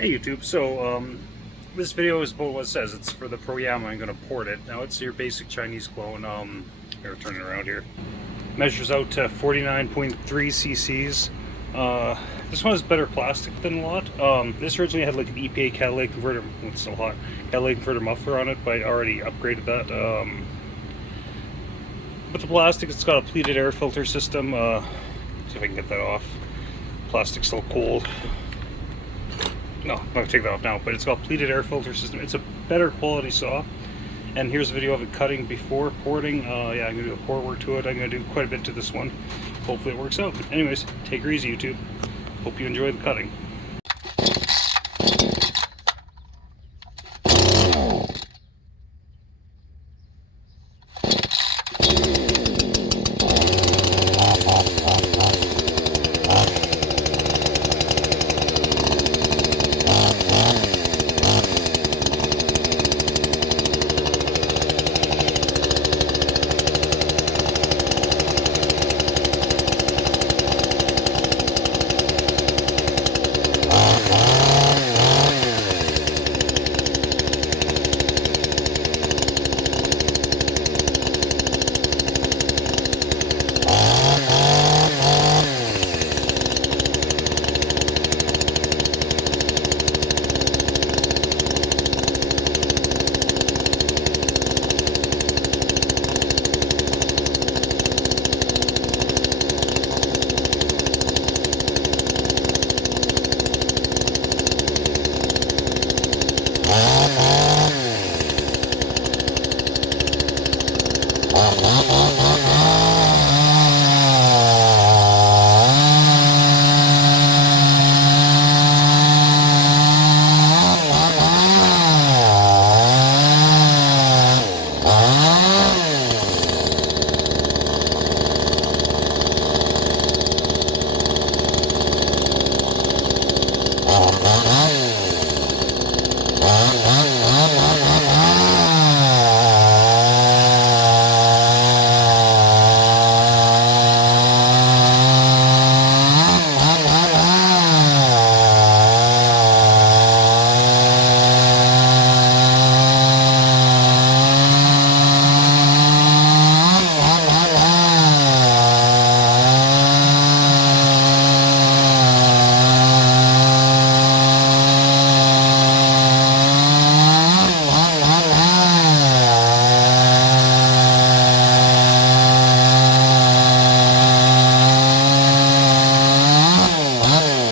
Hey YouTube, so this video is about what it says. It's for the proyama. I'm going to port it. Now it's your basic Chinese clone. Here, turn it around here. Measures out to 49.3 cc's. This one has better plastic than a lot. This originally had like an EPA catalytic converter, it's still hot, catalytic converter muffler on it, but I already upgraded that. But the plastic, it's got a pleated air filter system. See if I can get that off. Plastic's still cold. No, I'm not going to take that off now, but it's got pleated air filter system. It's a better quality saw. And here's a video of it cutting before porting. Yeah, I'm going to do a port work to it. I'm going to do quite a bit to this one. Hopefully it works out. Anyways, take her easy, YouTube. Hope you enjoy the cutting. Oh,